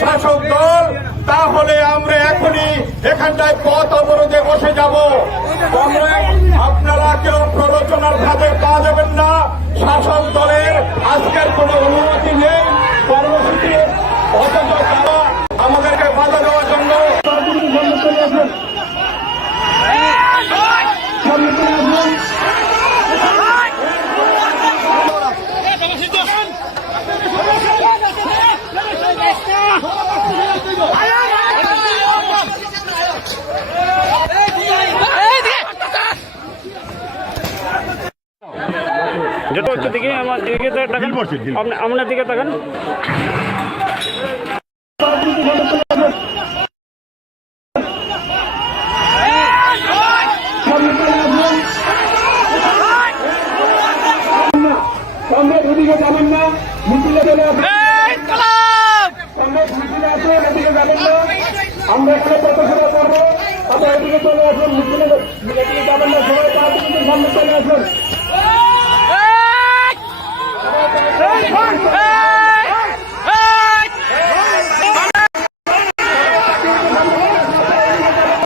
শাসক দল, তাহলে আমরা এখনই এখানটায় পথ অবরোধে বসে যাব। আপনারা কেউ প্ররোচনার ভাবে পা দেবেন না। শাসক দলের আজকের কোন অনুমতি নেই কর্মসূচি, অথচ তারা আমাদেরকে বাধা দেওয়ার জন্য যেটা হচ্ছে দিকে আমার দিকে তাকান, আপনার দিকে তাকান। এদিকে যাবেন না, মিছিলে চলে আসেন। এদিকে যাবেন না, আমরা এখানে পথসভা করবো। আপনারা এদিকে চলে আসুন, মিছিলে এদিকে যাবেন না, সবাই সামনে চলে আসুন।